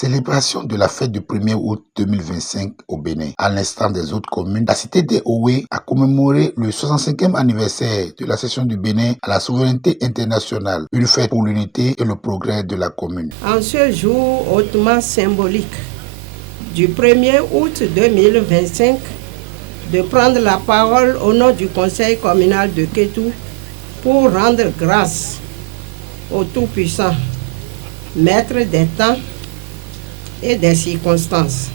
Célébration de la fête du 1er août 2025 au Bénin. À l'instar des autres communes, la cité d'Ohé a commémoré le 65e anniversaire de l'accession du Bénin à la souveraineté internationale. Une fête pour l'unité et le progrès de la commune. En ce jour hautement symbolique du 1er août 2025, de prendre la parole au nom du conseil communal de Kétou pour rendre grâce au Tout-Puissant, maître des temps et des circonstances,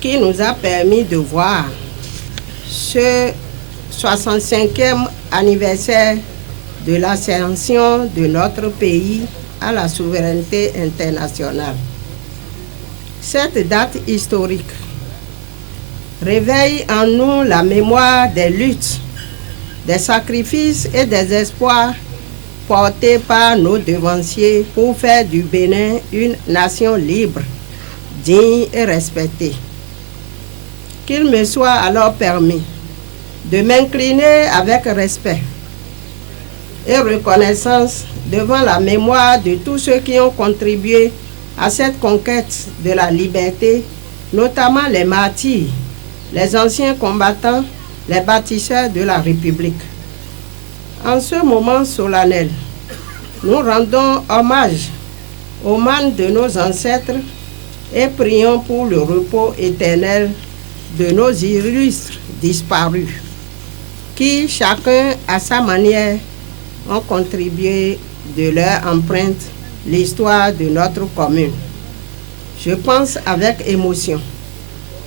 qui nous a permis de voir ce 65e anniversaire de l'ascension de notre pays à la souveraineté internationale. Cette date historique réveille en nous la mémoire des luttes, des sacrifices et des espoirs portés par nos devanciers pour faire du Bénin une nation libre, digne et respectée. Qu'il me soit alors permis de m'incliner avec respect et reconnaissance devant la mémoire de tous ceux qui ont contribué à cette conquête de la liberté, notamment les martyrs, les anciens combattants, les bâtisseurs de la République. En ce moment solennel, nous rendons hommage aux mânes de nos ancêtres et prions pour le repos éternel de nos illustres disparus, qui, chacun à sa manière, ont contribué de leur empreinte l'histoire de notre commune. Je pense avec émotion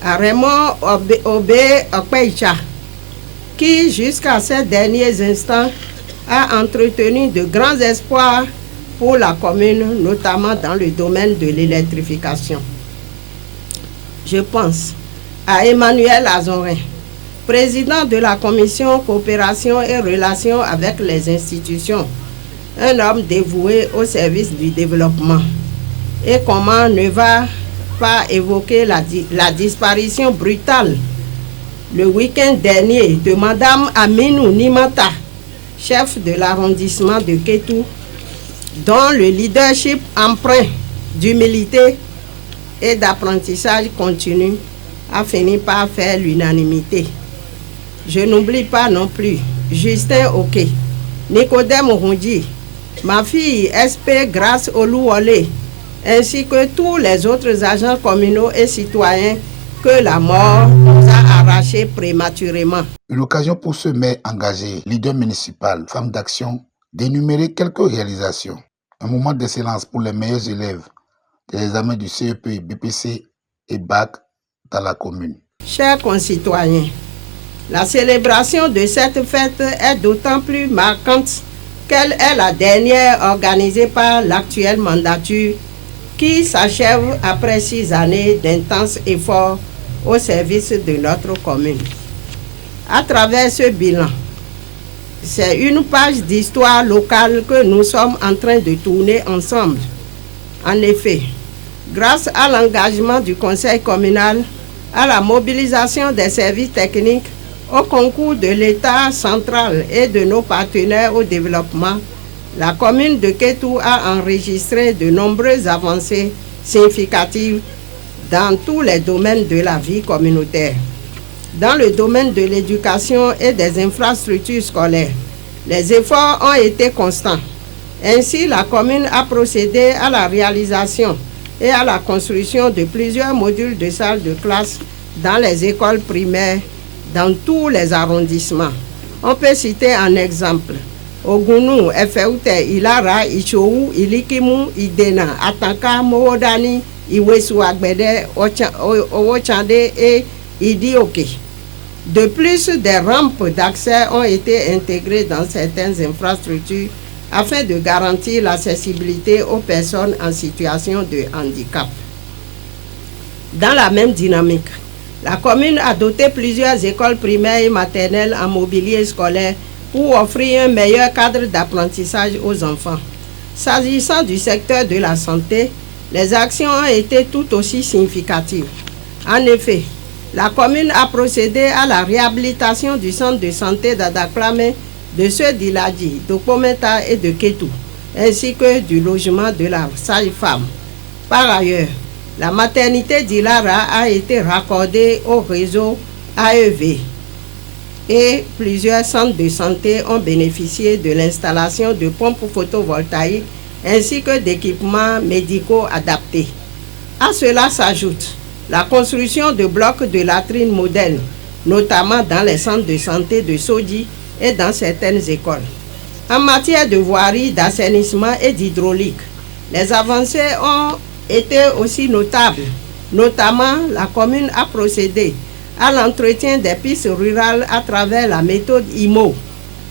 à Raymond Obé Okpeicha, qui, jusqu'à ces derniers instants, a entretenu de grands espoirs pour la commune, notamment dans le domaine de l'électrification. Je pense à Emmanuel Azorin, président de la commission coopération et relations avec les institutions, un homme dévoué au service du développement. Et comment ne va pas évoquer la disparition brutale le week-end dernier de Madame Aminou Nimata, chef de l'arrondissement de Kétou, dont le leadership empreint d'humilité et d'apprentissage continu a fini par faire l'unanimité. Je n'oublie pas non plus Justin Oké, Nicodème Orundi, ma fille SP Grâce Oluwole, ainsi que tous les autres agents communaux et citoyens que la mort nous a arrachés prématurément. Une occasion pour ce maire engagé, leader municipal, femme d'action, d'énumérer quelques réalisations. Un moment d'excellence pour les meilleurs élèves des examens du CEP, BPC et BAC dans la commune. Chers concitoyens, la célébration de cette fête est d'autant plus marquante qu'elle est la dernière organisée par l'actuelle mandature qui s'achève après 6 années d'intenses efforts au service de notre commune. À travers ce bilan, c'est une page d'histoire locale que nous sommes en train de tourner ensemble. En effet, grâce à l'engagement du conseil communal, à la mobilisation des services techniques, au concours de l'État central et de nos partenaires au développement, la commune de Kétou a enregistré de nombreuses avancées significatives dans tous les domaines de la vie communautaire. Dans le domaine de l'éducation et des infrastructures scolaires, les efforts ont été constants. Ainsi, la commune a procédé à la réalisation et à la construction de plusieurs modules de salles de classe dans les écoles primaires dans tous les arrondissements. On peut citer un exemple: Ogunu, Efeute, Ilara, Ichou, Ilikimu, Idena, Atanka, Mowodani, Iwesu Agbede, Owochande et Idioke. De plus, des rampes d'accès ont été intégrées dans certaines infrastructures afin de garantir l'accessibilité aux personnes en situation de handicap. Dans la même dynamique, la commune a doté plusieurs écoles primaires et maternelles en mobilier scolaire pour offrir un meilleur cadre d'apprentissage aux enfants. S'agissant du secteur de la santé, les actions ont été tout aussi significatives. En effet, la commune a procédé à la réhabilitation du centre de santé d'Adaklame, de ceux d'Iladi, de Pometa et de Kétou, ainsi que du logement de la sage-femme. Par ailleurs, la maternité d'Ilara a été raccordée au réseau AEV et plusieurs centres de santé ont bénéficié de l'installation de pompes photovoltaïques ainsi que d'équipements médicaux adaptés. À cela s'ajoute la construction de blocs de latrines modernes, notamment dans les centres de santé de Sodi et dans certaines écoles. En matière de voirie, d'assainissement et d'hydraulique, les avancées ont été aussi notables. Notamment, la commune a procédé à l'entretien des pistes rurales à travers la méthode IMO.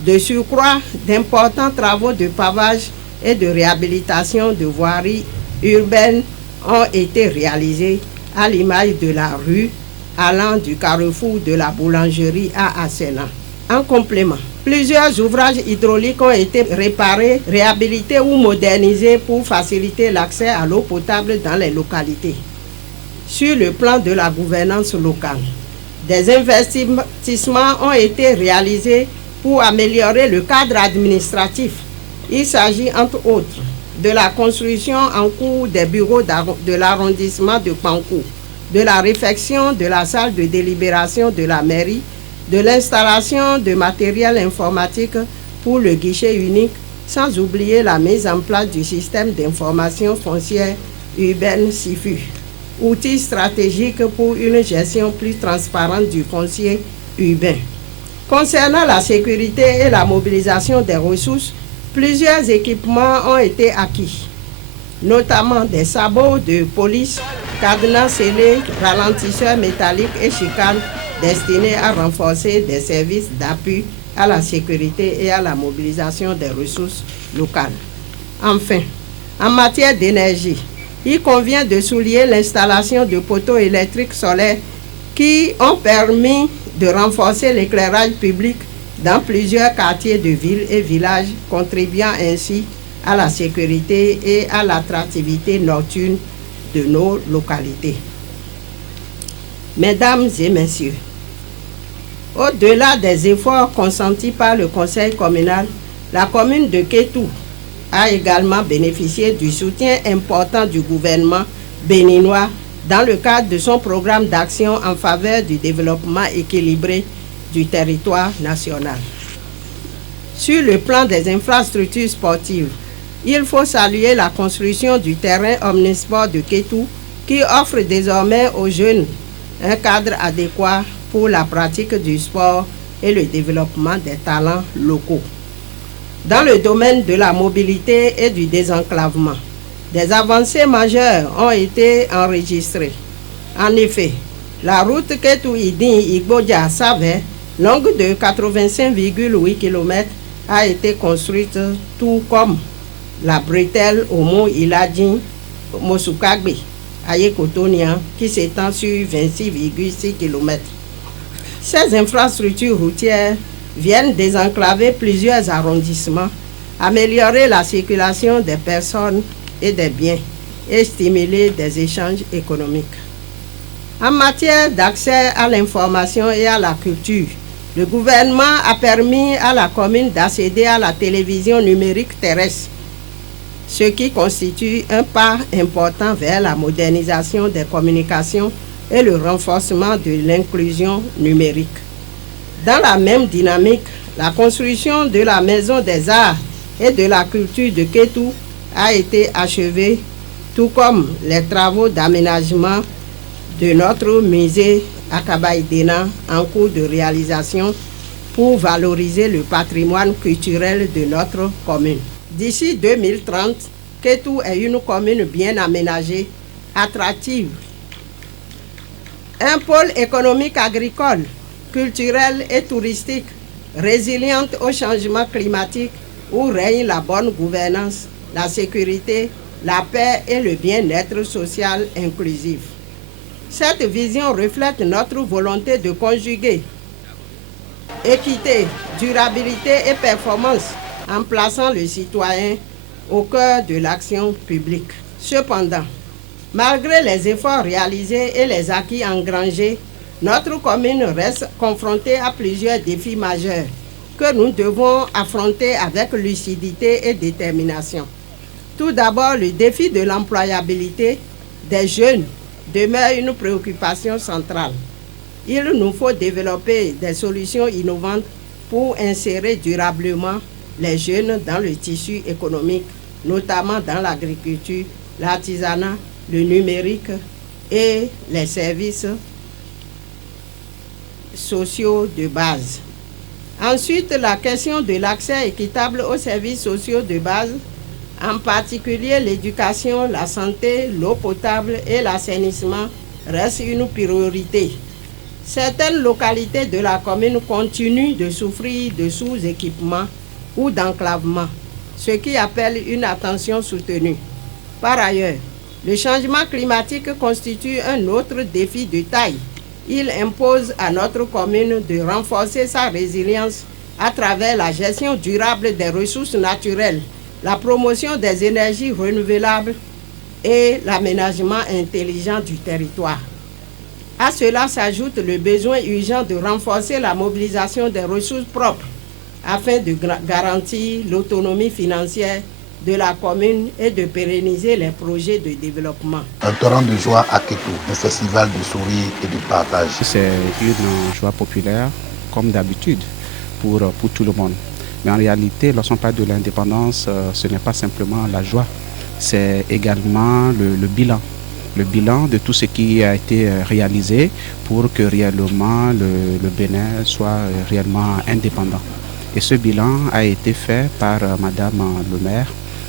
De surcroît, d'importants travaux de pavage et de réhabilitation de voiries urbaines ont été réalisés à l'image de la rue allant du carrefour de la boulangerie à Asséna. En complément, plusieurs ouvrages hydrauliques ont été réparés, réhabilités ou modernisés pour faciliter l'accès à l'eau potable dans les localités. Sur le plan de la gouvernance locale, des investissements ont été réalisés pour améliorer le cadre administratif. Il s'agit entre autres de la construction en cours des bureaux de l'arrondissement de Pankou, de la réfection de la salle de délibération de la mairie, de l'installation de matériel informatique pour le guichet unique, sans oublier la mise en place du système d'information foncière urbaine SIFU, outil stratégique pour une gestion plus transparente du foncier urbain. Concernant la sécurité et la mobilisation des ressources, plusieurs équipements ont été acquis, notamment des sabots de police, cadenas scellés, ralentisseurs métalliques et chicanes destinés à renforcer des services d'appui à la sécurité et à la mobilisation des ressources locales. Enfin, en matière d'énergie, il convient de souligner l'installation de poteaux électriques solaires qui ont permis de renforcer l'éclairage public dans plusieurs quartiers de villes et villages, contribuant ainsi à la sécurité et à l'attractivité nocturne de nos localités. Mesdames et messieurs, au-delà des efforts consentis par le conseil communal, la commune de Kétou a également bénéficié du soutien important du gouvernement béninois dans le cadre de son programme d'action en faveur du développement équilibré du territoire national. Sur le plan des infrastructures sportives, il faut saluer la construction du terrain omnisport de Kétou qui offre désormais aux jeunes un cadre adéquat pour la pratique du sport et le développement des talents locaux. Dans le domaine de la mobilité et du désenclavement, des avancées majeures ont été enregistrées. En effet, la route Kétou-Idin-Igbodia-Savè, longue de 85,8 km, a été construite, tout comme la bretelle au mont Iladjin Mosukagbe à Yekotonia, qui s'étend sur 26,6 km. Ces infrastructures routières viennent désenclaver plusieurs arrondissements, améliorer la circulation des personnes et des biens et stimuler des échanges économiques. En matière d'accès à l'information et à la culture, le gouvernement a permis à la commune d'accéder à la télévision numérique terrestre, ce qui constitue un pas important vers la modernisation des communications et le renforcement de l'inclusion numérique. Dans la même dynamique, la construction de la Maison des Arts et de la Culture de Kétou a été achevée, tout comme les travaux d'aménagement de notre musée Akabaïdena en cours de réalisation pour valoriser le patrimoine culturel de notre commune. D'ici 2030, Kétou est une commune bien aménagée, attractive. Un pôle économique agricole, culturel et touristique, résiliente au changement climatique où règne la bonne gouvernance, la sécurité, la paix et le bien-être social inclusif. Cette vision reflète notre volonté de conjuguer équité, durabilité et performance en plaçant le citoyen au cœur de l'action publique. Cependant, malgré les efforts réalisés et les acquis engrangés, notre commune reste confrontée à plusieurs défis majeurs que nous devons affronter avec lucidité et détermination. Tout d'abord, le défi de l'employabilité des jeunes demeure une préoccupation centrale. Il nous faut développer des solutions innovantes pour insérer durablement les jeunes dans le tissu économique, notamment dans l'agriculture, l'artisanat, le numérique et les services sociaux de base. Ensuite, la question de l'accès équitable aux services sociaux de base, en particulier l'éducation, la santé, l'eau potable et l'assainissement, reste une priorité. Certaines localités de la commune continuent de souffrir de sous-équipement ou d'enclavement, ce qui appelle une attention soutenue. Par ailleurs, le changement climatique constitue un autre défi de taille. Il impose à notre commune de renforcer sa résilience à travers la gestion durable des ressources naturelles, la promotion des énergies renouvelables et l'aménagement intelligent du territoire. À cela s'ajoute le besoin urgent de renforcer la mobilisation des ressources propres afin de garantir l'autonomie financière de la commune et de pérenniser les projets de développement. Un torrent de joie à Kétou, un festival de sourires et de partage. C'est une joie populaire, comme d'habitude, pour tout le monde. Mais en réalité, lorsqu'on parle de l'indépendance, ce n'est pas simplement la joie, c'est également le bilan. Le bilan de tout ce qui a été réalisé pour que réellement le Bénin soit réellement indépendant. Et ce bilan a été fait par Madame le maire.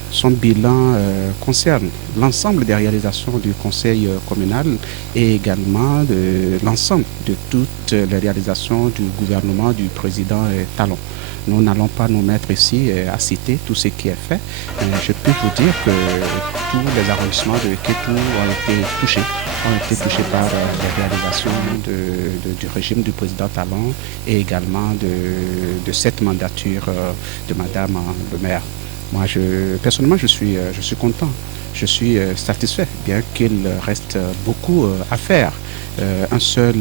Son bilan concerne l'ensemble des réalisations du conseil communal et également de l'ensemble de toutes les réalisations du gouvernement du président Talon. Nous n'allons pas nous mettre ici à citer tout ce qui est fait. Je peux vous dire que tous les arrondissements de Kétou ont été touchés par les réalisations du régime du président Talon et également de cette mandature de Madame le maire. Moi, personnellement, je suis content, je suis satisfait, bien qu'il reste beaucoup à faire. Un seul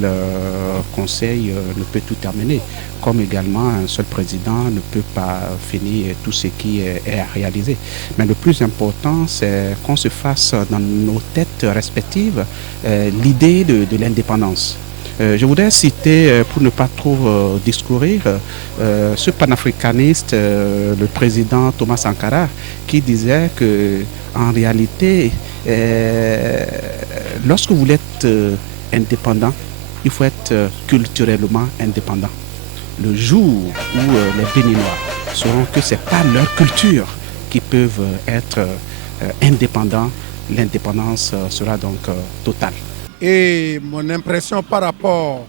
conseil ne peut tout terminer, comme également un seul président ne peut pas finir tout ce qui est réalisé. Mais le plus important, c'est qu'on se fasse dans nos têtes respectives l'idée de l'indépendance. Je voudrais citer, pour ne pas trop discourir, ce panafricaniste, le président Thomas Sankara, qui disait que en réalité, lorsque vous êtes indépendant, il faut être culturellement indépendant. Le jour où les Béninois sauront que ce n'est pas leur culture qui peuvent être indépendants, l'indépendance sera donc totale. Et mon impression par rapport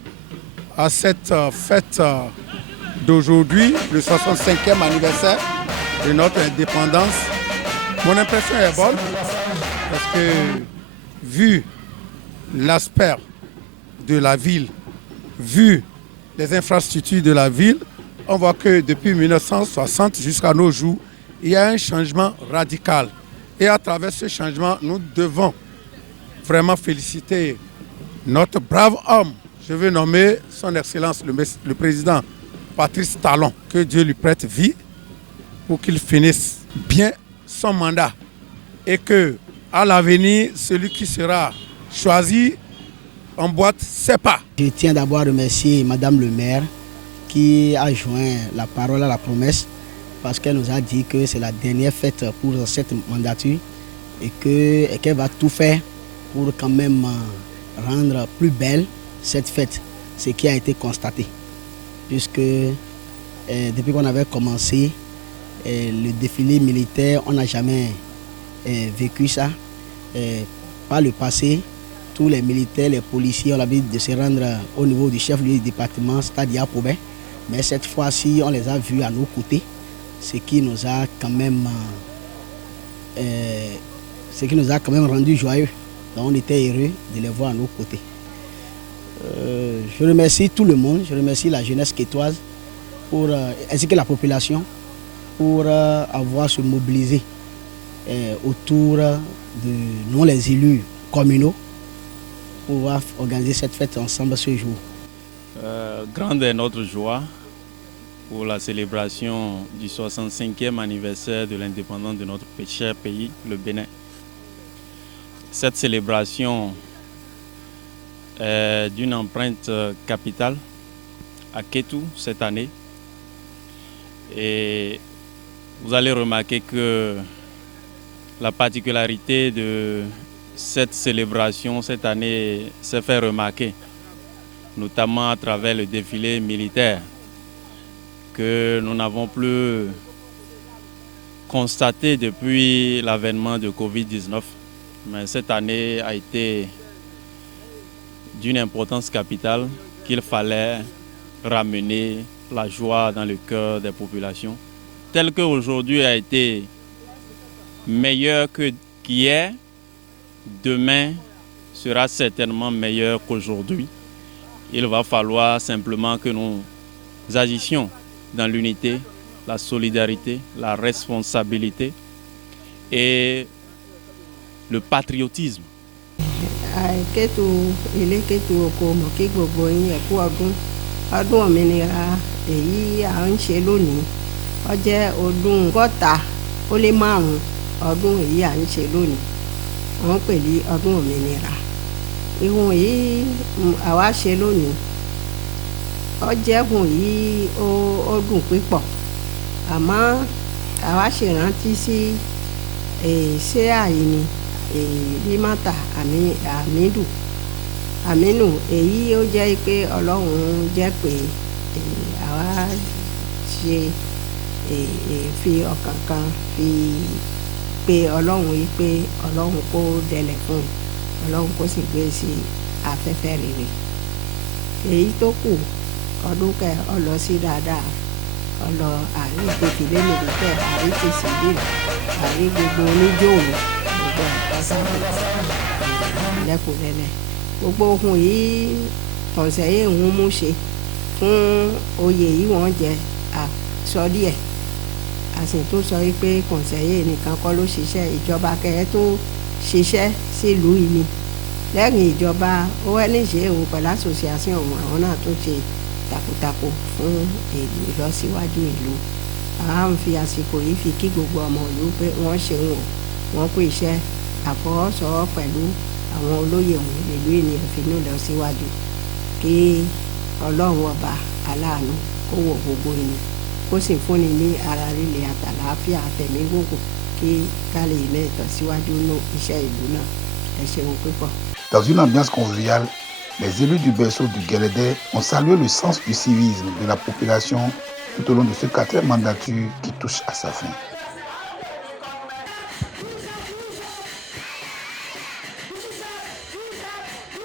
à cette fête d'aujourd'hui, le 65e anniversaire de notre indépendance, mon impression est bonne parce que vu l'aspect de la ville, vu les infrastructures de la ville, on voit que depuis 1960 jusqu'à nos jours, il y a un changement radical. Et à travers ce changement, nous devons vraiment féliciter notre brave homme. Je veux nommer son Excellence le président Patrice Talon. Que Dieu lui prête vie pour qu'il finisse bien son mandat. Et que à l'avenir, celui qui sera choisi emboîte ses pas. Je tiens d'abord à remercier Madame le maire qui a joint la parole à la promesse parce qu'elle nous a dit que c'est la dernière fête pour cette mandature et qu'elle va tout faire pour quand même rendre plus belle cette fête, ce qui a été constaté. Puisque depuis qu'on avait commencé le défilé militaire, on n'a jamais vécu ça. Par le passé, tous les militaires, les policiers ont l'habitude de se rendre au niveau du chef du département, c'est-à-dire à Pobé. Mais cette fois-ci, on les a vus à nos côtés, ce qui nous a quand même rendu joyeux. Donc on était heureux de les voir à nos côtés. Je remercie tout le monde, je remercie la jeunesse quétoise ainsi que la population pour avoir se mobilisé autour de nous les élus communaux pour pouvoir organiser cette fête ensemble ce jour. Grande est notre joie pour la célébration du 65e anniversaire de l'indépendance de notre cher pays, le Bénin. Cette célébration est d'une empreinte capitale à Kétou cette année. Et vous allez remarquer que la particularité de cette célébration cette année s'est fait remarquer, notamment à travers le défilé militaire que nous n'avons plus constaté depuis l'avènement de Covid-19. Mais cette année a été d'une importance capitale qu'il fallait ramener la joie dans le cœur des populations. Tel qu'aujourd'hui a été meilleur qu'hier, demain sera certainement meilleur qu'aujourd'hui. Il va falloir simplement que nous agissions dans l'unité, la solidarité, la responsabilité et le patriotisme. Ọdún òmìnira èyí à ń ṣe lónìí ó jẹ́ ọdún 65 ọdún èyí à ń ṣe lónìí wọ́n pè ní ọdún òmìnira. Ìhun yìí àwa ṣe lónìí ó jẹ́ ìhun yìí ó dùn pípọ̀, àmọ́ àwa ṣèrántí sí ṣé àyìní Rímátà Àmínú èyí ó jẹ́ pé Ọlọ́run jẹ́ pé àwa ṣe fi ọkàn kan fi pé Ọlọ́run yìí pé Ọlọ́run kó dẹlẹ̀ fún un, Ọlọ́run kó sì gbé sí afẹ́fẹ́ rere. Èyí tó kù ọdún kẹ ọ lọ sí dáadáa, ọ lọ àrí ìdèkìlé nìdíkẹ́ àrí ti síbìrì àrí gbogbo oníjòwò gbogbo lẹ́kùnrẹ́rẹ́. Gbogbo ohun yìí kọ̀ǹsẹ̀yé ń mú ṣe fún oyè yìí wọ́n jẹ sọ díẹ̀. A sì tún sọ pé kọ̀ǹsẹ̀yé nìkan kọ́ ló ṣiṣẹ́, ìjọba kẹ́ẹ́ tó ṣiṣẹ́ sílùú yìí ni. Lẹ́yìn ìjọba ONG òun pẹ̀lú association òun àwọn náà tó ṣe takuntakun fún ìlọsíwájú ìlú. A ń fi àsìkò yìí fi kí gbogbo ọmọ ìlú pé wọ́n ṣe wọ́n kú iṣẹ́ àfọwọ́sowọ́pọ̀ pẹ̀lú àwọn olóyè òun ìlú ènìyàn fi inú lọ síwájú, kí Ọlọ́run ọba aláàánú kó wò gbogbo ẹni kó sì fúnni ní ara líle àtàlàáfíà àtẹ̀mí gígùn kí ká lè ní ìtẹ̀síwájú ní iṣẹ́ ìlú náà. Ẹ ṣeun púpọ̀. Dans une ambiance conviviale, les élus du berceau du Guélédé ont salué le sens du civisme de la population tout au long de ce 4e mandature qui touche à sa fin.